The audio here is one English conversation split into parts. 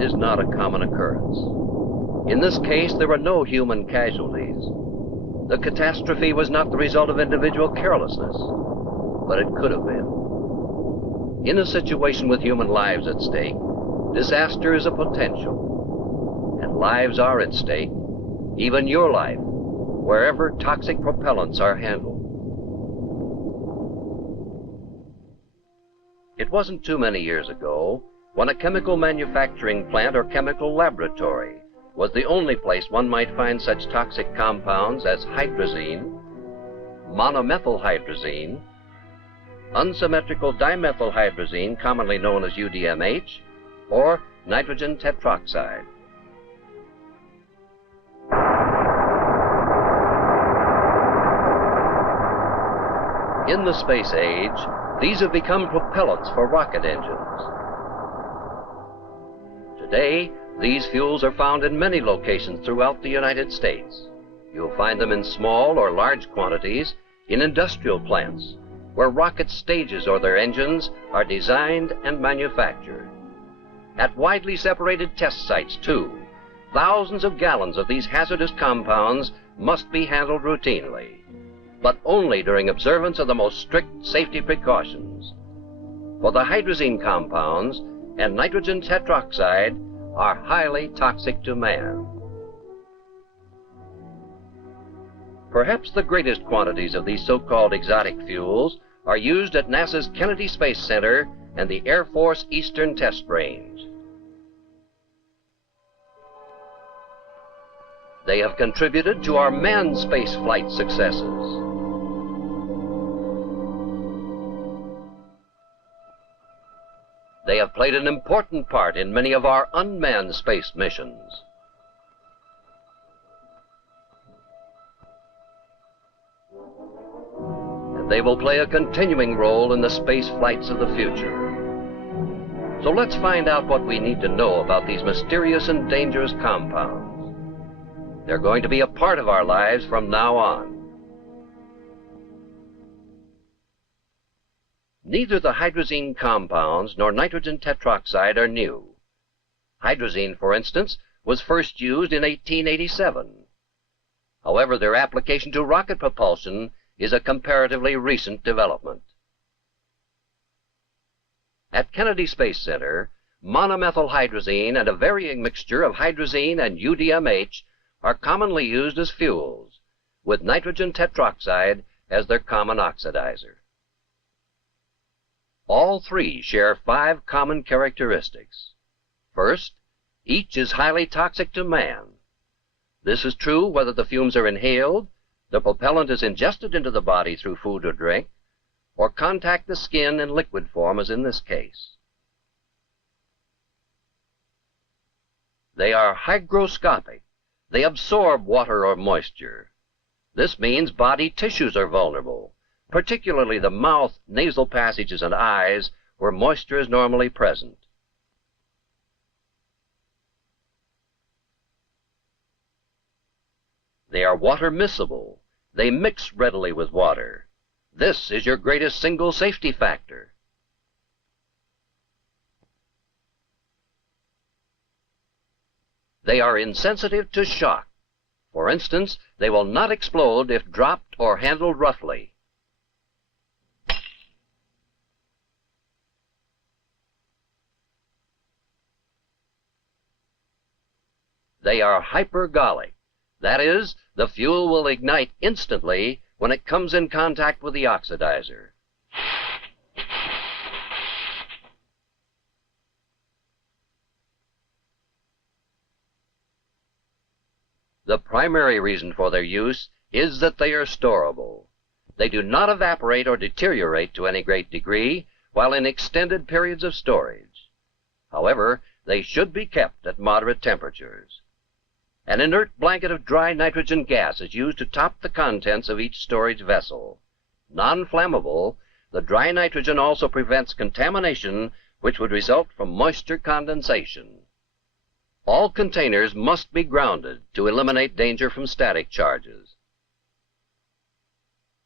is not a common occurrence. In this case, there were no human casualties. The catastrophe was not the result of individual carelessness, but it could have been. In a situation with human lives at stake, disaster is a potential, and lives are at stake, even your life, wherever toxic propellants are handled. It wasn't too many years ago when a chemical manufacturing plant or chemical laboratory was the only place one might find such toxic compounds as hydrazine, monomethylhydrazine, unsymmetrical dimethylhydrazine, commonly known as UDMH, or nitrogen tetroxide. In the space age, these have become propellants for rocket engines. Today, these fuels are found in many locations throughout the United States. You'll find them in small or large quantities in industrial plants, where rocket stages or their engines are designed and manufactured. At widely separated test sites, too, thousands of gallons of these hazardous compounds must be handled routinely, but only during observance of the most strict safety precautions. For the hydrazine compounds and nitrogen tetroxide are highly toxic to man. Perhaps the greatest quantities of these so-called exotic fuels are used at NASA's Kennedy Space Center and the Air Force Eastern Test Range. They have contributed to our manned space flight successes. They have played an important part in many of our unmanned space missions. And they will play a continuing role in the space flights of the future. So let's find out what we need to know about these mysterious and dangerous compounds. They're going to be a part of our lives from now on. Neither the hydrazine compounds nor nitrogen tetroxide are new. Hydrazine, for instance, was first used in 1887. However, their application to rocket propulsion is a comparatively recent development. At Kennedy Space Center, monomethylhydrazine and a varying mixture of hydrazine and UDMH are commonly used as fuels, with nitrogen tetroxide as their common oxidizer. All three share 5 common characteristics. First, each is highly toxic to man. This is true whether the fumes are inhaled, the propellant is ingested into the body through food or drink, or contact the skin in liquid form, as in this case. They are hygroscopic. They absorb water or moisture. This means body tissues are vulnerable, particularly the mouth, nasal passages, and eyes, where moisture is normally present. They are water miscible. They mix readily with water. This is your greatest single safety factor. They are insensitive to shock. For instance, they will not explode if dropped or handled roughly. They are hypergolic. That is, the fuel will ignite instantly when it comes in contact with the oxidizer. The primary reason for their use is that they are storable. They do not evaporate or deteriorate to any great degree while in extended periods of storage. However, they should be kept at moderate temperatures. An inert blanket of dry nitrogen gas is used to top the contents of each storage vessel. Non-flammable, the dry nitrogen also prevents contamination which would result from moisture condensation. All containers must be grounded to eliminate danger from static charges.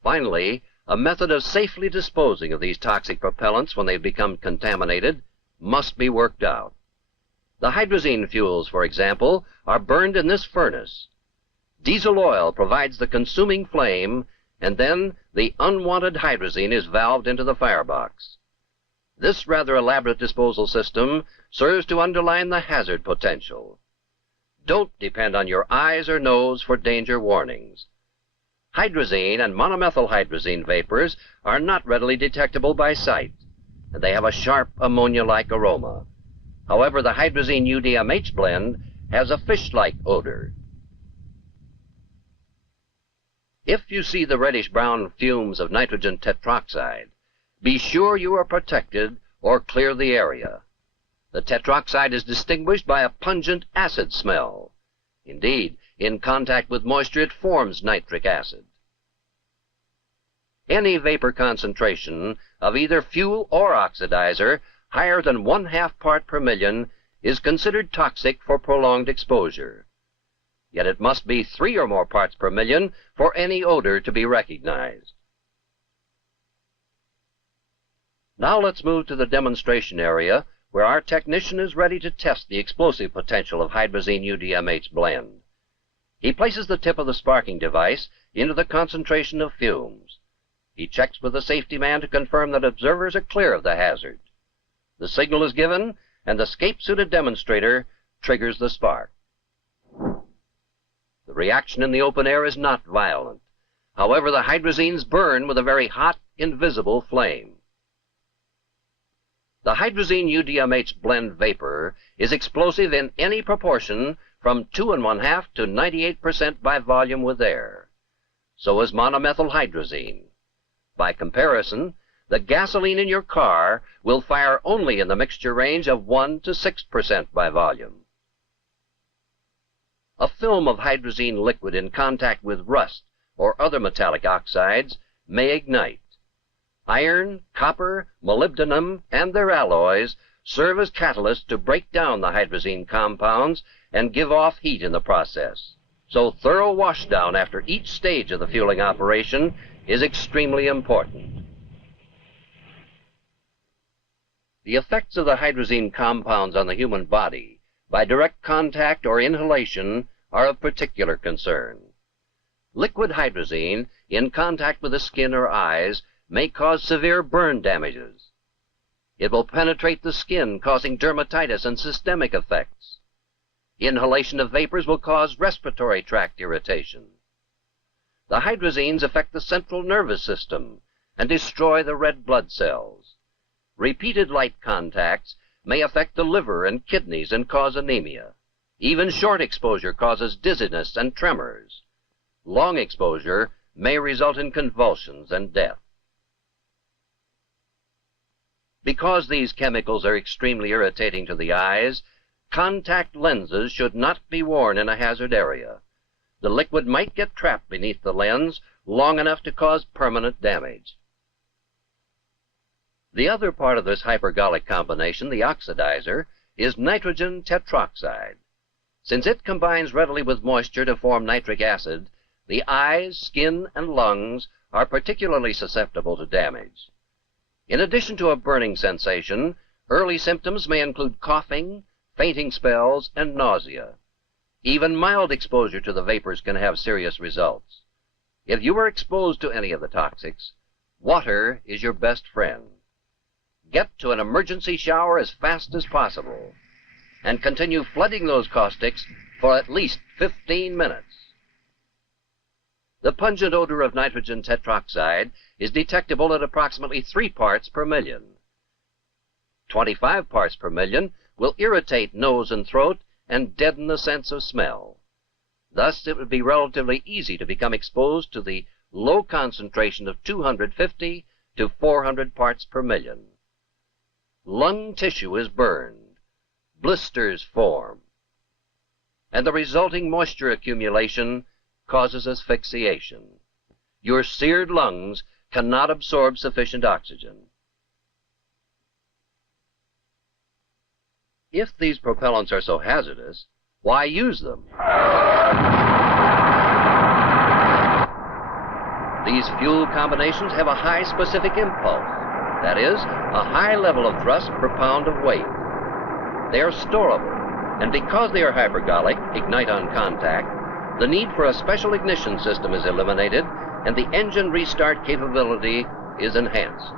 Finally, a method of safely disposing of these toxic propellants when they become contaminated must be worked out. The hydrazine fuels, for example, are burned in this furnace. Diesel oil provides the consuming flame, and then the unwanted hydrazine is valved into the firebox. This rather elaborate disposal system serves to underline the hazard potential. Don't depend on your eyes or nose for danger warnings. Hydrazine and monomethylhydrazine vapors are not readily detectable by sight, and they have a sharp ammonia-like aroma. However, the hydrazine UDMH blend has a fish-like odor. If you see the reddish-brown fumes of nitrogen tetroxide, be sure you are protected or clear the area. The tetroxide is distinguished by a pungent acid smell. Indeed, in contact with moisture, it forms nitric acid. Any vapor concentration of either fuel or oxidizer higher than 1/2 part per million is considered toxic for prolonged exposure. Yet it must be 3 or more parts per million for any odor to be recognized. Now let's move to the demonstration area where our technician is ready to test the explosive potential of hydrazine UDMH blend. He places the tip of the sparking device into the concentration of fumes. He checks with the safety man to confirm that observers are clear of the hazard. The signal is given, and the scape-suited demonstrator triggers the spark. The reaction in the open air is not violent. However, the hydrazines burn with a very hot, invisible flame. The hydrazine UDMH blend vapor is explosive in any proportion from 2 1/2 to 98% by volume with air. So is monomethylhydrazine. By comparison, the gasoline in your car will fire only in the mixture range of 1 to 6% by volume. A film of hydrazine liquid in contact with rust or other metallic oxides may ignite. Iron, copper, molybdenum, and their alloys serve as catalysts to break down the hydrazine compounds and give off heat in the process. So thorough washdown after each stage of the fueling operation is extremely important. The effects of the hydrazine compounds on the human body by direct contact or inhalation are of particular concern. Liquid hydrazine in contact with the skin or eyes may cause severe burn damages. It will penetrate the skin, causing dermatitis and systemic effects. Inhalation of vapors will cause respiratory tract irritation. The hydrazines affect the central nervous system and destroy the red blood cells. Repeated light contacts may affect the liver and kidneys and cause anemia. Even short exposure causes dizziness and tremors. Long exposure may result in convulsions and death. Because these chemicals are extremely irritating to the eyes, contact lenses should not be worn in a hazard area. The liquid might get trapped beneath the lens long enough to cause permanent damage. The other part of this hypergolic combination, the oxidizer, is nitrogen tetroxide. Since it combines readily with moisture to form nitric acid, the eyes, skin, and lungs are particularly susceptible to damage. In addition to a burning sensation, early symptoms may include coughing, fainting spells, and nausea. Even mild exposure to the vapors can have serious results. If you are exposed to any of the toxics, water is your best friend. Get to an emergency shower as fast as possible, and continue flooding those caustics for at least 15 minutes. The pungent odor of nitrogen tetroxide is detectable at approximately 3 parts per million. 25 parts per million will irritate nose and throat and deaden the sense of smell. Thus, it would be relatively easy to become exposed to the low concentration of 250 to 400 parts per million. Lung tissue is burned, blisters form, and the resulting moisture accumulation causes asphyxiation. Your seared lungs cannot absorb sufficient oxygen. If these propellants are so hazardous, why use them? These fuel combinations have a high specific impulse, that is, a high level of thrust per pound of weight. They are storable, And because they are hypergolic, ignite on contact, the need for a special ignition system is eliminated and the engine restart capability is enhanced.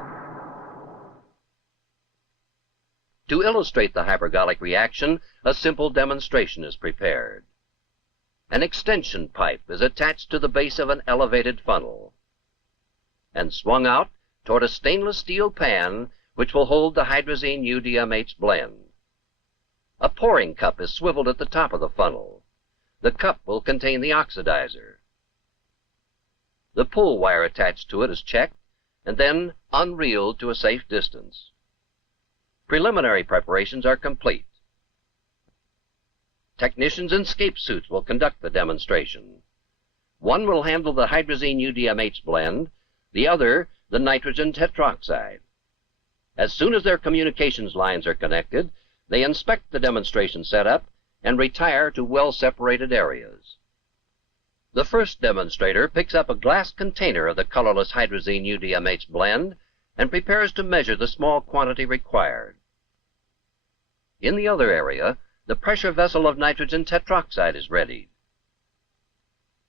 To illustrate the hypergolic reaction, a simple demonstration is prepared. An extension pipe is attached to the base of an elevated funnel and swung out toward a stainless steel pan which will hold the hydrazine UDMH blend. A pouring cup is swiveled at the top of the funnel. The cup will contain the oxidizer. The pull wire attached to it is checked and then unreeled to a safe distance. Preliminary preparations are complete. Technicians in scape suits will conduct the demonstration. One will handle the hydrazine UDMH blend, the other the nitrogen tetroxide. As soon as their communications lines are connected, they inspect the demonstration setup and retire to well-separated areas. The first demonstrator picks up a glass container of the colorless hydrazine UDMH blend and prepares to measure the small quantity required. In the other area, the pressure vessel of nitrogen tetroxide is readied.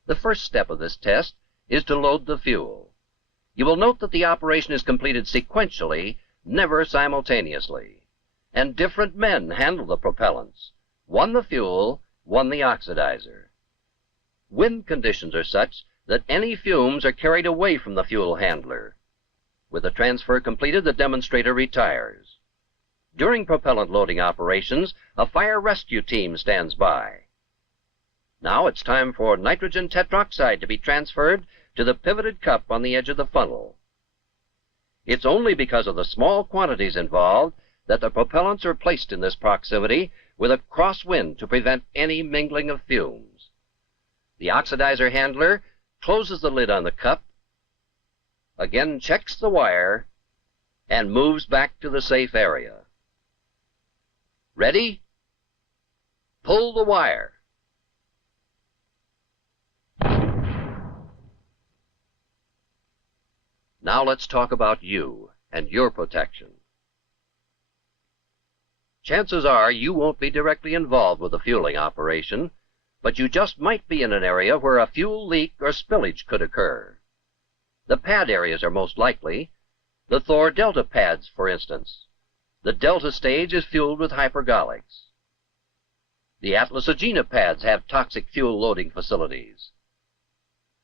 The first step of this test is to load the fuel. You will note that the operation is completed sequentially, never simultaneously, and different men handle the propellants. One the fuel, one the oxidizer. Wind conditions are such that any fumes are carried away from the fuel handler. With the transfer completed, the demonstrator retires. During propellant loading operations, a fire rescue team stands by. Now it's time for nitrogen tetroxide to be transferred to the pivoted cup on the edge of the funnel. It's only because of the small quantities involved that the propellants are placed in this proximity with a crosswind to prevent any mingling of fumes. The oxidizer handler closes the lid on the cup, again checks the wire, and moves back to the safe area. Ready? Pull the wire. Now let's talk about you and your protection. Chances are you won't be directly involved with the fueling operation, but you just might be in an area where a fuel leak or spillage could occur. The pad areas are most likely. The Thor Delta pads, for instance. The Delta stage is fueled with hypergolics. The Atlas Agena pads have toxic fuel loading facilities.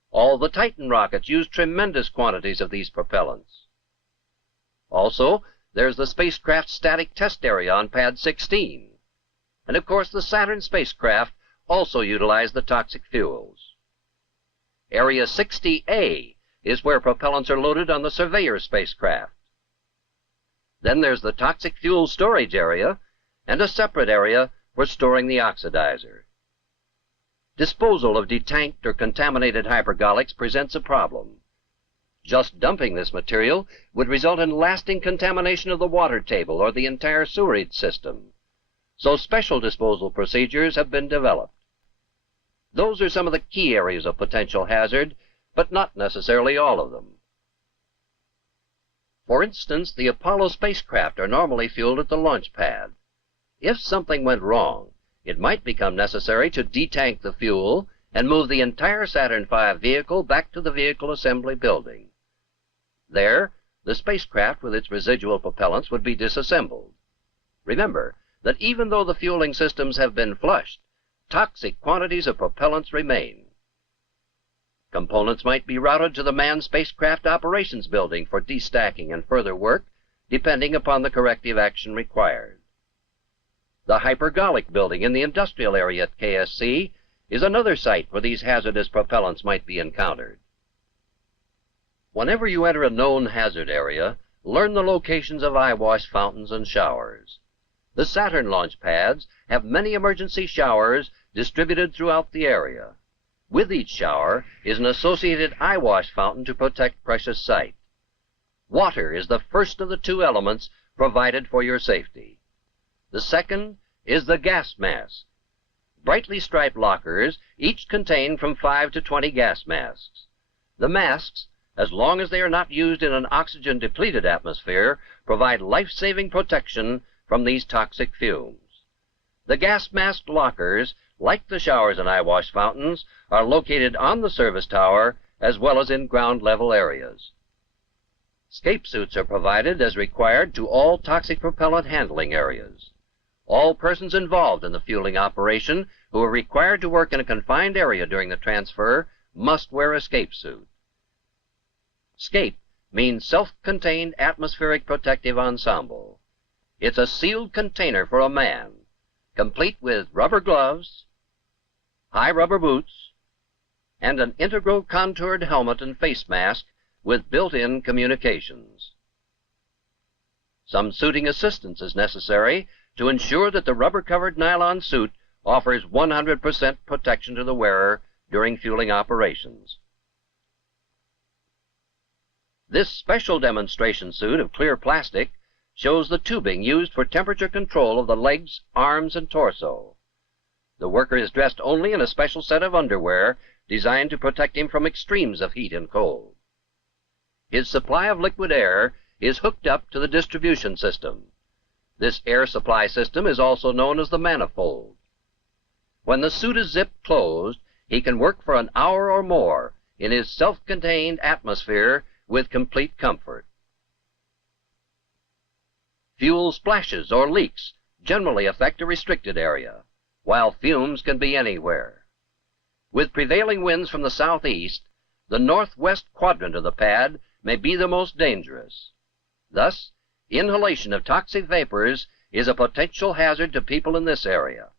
All the Titan rockets use tremendous quantities of these propellants. Also, there's the spacecraft static test area on pad 16. And of course, the Saturn spacecraft also utilize the toxic fuels. Area 60A is where propellants are loaded on the Surveyor spacecraft. Then there's the toxic fuel storage area and a separate area for storing the oxidizer. Disposal of detanked or contaminated hypergolics presents a problem. Just dumping this material would result in lasting contamination of the water table or the entire sewerage system. So special disposal procedures have been developed. Those are some of the key areas of potential hazard, but not necessarily all of them. For instance, the Apollo spacecraft are normally fueled at the launch pad. If something went wrong, it might become necessary to detank the fuel and move the entire Saturn V vehicle back to the vehicle assembly building. There, the spacecraft with its residual propellants would be disassembled. Remember that even though the fueling systems have been flushed, toxic quantities of propellants remain. Components might be routed to the manned spacecraft operations building for destacking and further work, depending upon the corrective action required. The hypergolic building in the industrial area at KSC is another site where these hazardous propellants might be encountered. Whenever you enter a known hazard area, learn the locations of eyewash fountains and showers. The Saturn launch pads have many emergency showers distributed throughout the area. With each shower is an associated eyewash fountain to protect precious sight. Water is the first of the two elements provided for your safety. The second is the gas mask. Brightly striped lockers each contain from 5 to 20 gas masks. The masks, as long as they are not used in an oxygen-depleted atmosphere, provide life-saving protection from these toxic fumes. The gas mask lockers, like the showers and eyewash fountains, are located on the service tower as well as in ground level areas. Escape suits are provided as required to all toxic propellant handling areas. All persons involved in the fueling operation who are required to work in a confined area during the transfer must wear escape suit. SCAPE means Self-Contained Atmospheric Protective Ensemble. It's a sealed container for a man, complete with rubber gloves, high rubber boots, and an integral contoured helmet and face mask with built-in communications. Some suiting assistance is necessary to ensure that the rubber-covered nylon suit offers 100% protection to the wearer during fueling operations. This special demonstration suit of clear plastic shows the tubing used for temperature control of the legs, arms, and torso. The worker is dressed only in a special set of underwear designed to protect him from extremes of heat and cold. His supply of liquid air is hooked up to the distribution system. This air supply system is also known as the manifold. When the suit is zipped closed, he can work for an hour or more in his self-contained atmosphere with complete comfort. Fuel splashes or leaks generally affect a restricted area, while fumes can be anywhere. With prevailing winds from the southeast, the northwest quadrant of the pad may be the most dangerous. Thus, inhalation of toxic vapors is a potential hazard to people in this area.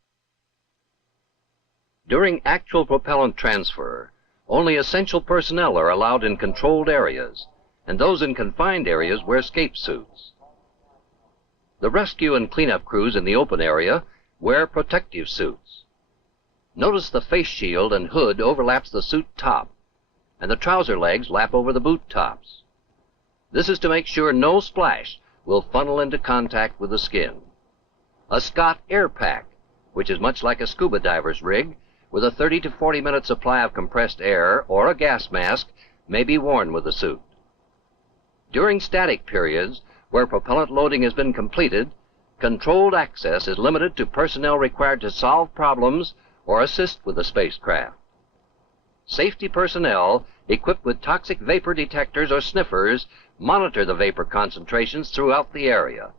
During actual propellant transfer, only essential personnel are allowed in controlled areas, and those in confined areas wear escape suits. The rescue and cleanup crews in the open area wear protective suits. Notice the face shield and hood overlaps the suit top, and the trouser legs lap over the boot tops. This is to make sure no splash will funnel into contact with the skin. A Scott Air Pack, which is much like a scuba diver's rig, with a 30 to 40 minute supply of compressed air or a gas mask, may be worn with the suit. During static periods, where propellant loading has been completed, controlled access is limited to personnel required to solve problems or assist with the spacecraft. Safety personnel equipped with toxic vapor detectors or sniffers monitor the vapor concentrations throughout the area.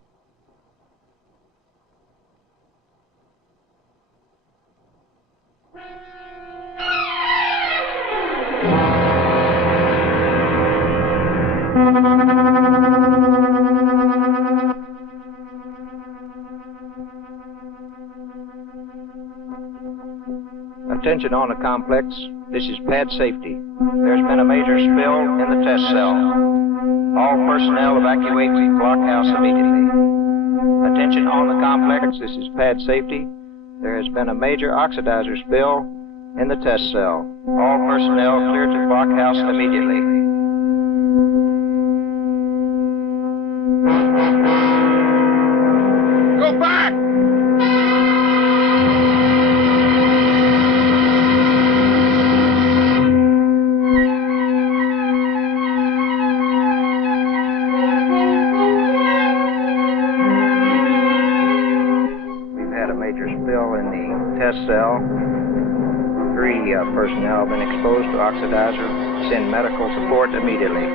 Attention on the complex. This is pad safety. There's been a major spill in the test cell. All personnel evacuate the blockhouse immediately. Attention on the complex. This is pad safety. There has been a major oxidizer spill in the test cell. All personnel clear to the blockhouse immediately. Go back! Test cell. 3 personnel have been exposed to oxidizer. Send medical support immediately.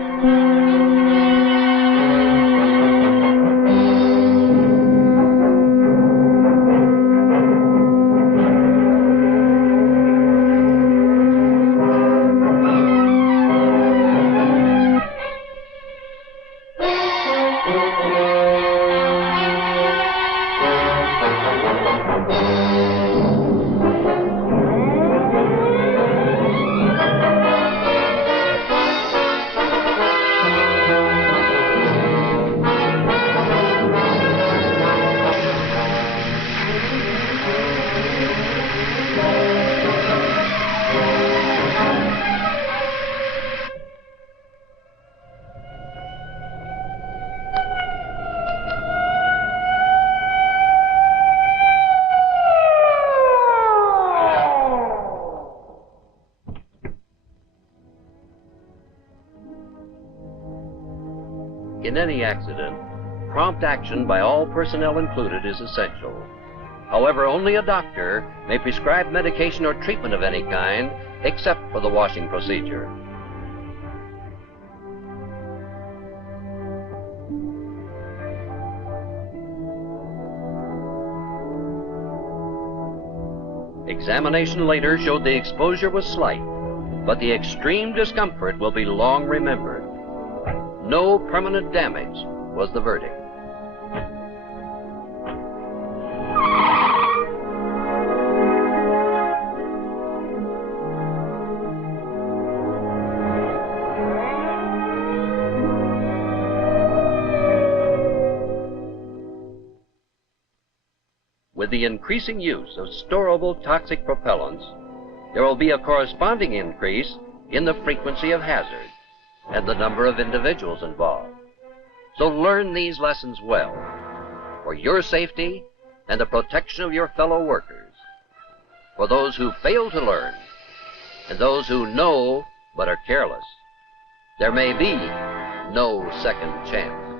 In any accident, prompt action by all personnel included is essential. However, only a doctor may prescribe medication or treatment of any kind except for the washing procedure. Examination later showed the exposure was slight, but the extreme discomfort will be long remembered. No permanent damage was the verdict. With the increasing use of storable toxic propellants, there will be a corresponding increase in the frequency of hazard and the number of individuals involved. So learn these lessons well for your safety and the protection of your fellow workers, for those who fail to learn and those who know but are careless. There may be no second chance.